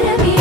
para mí.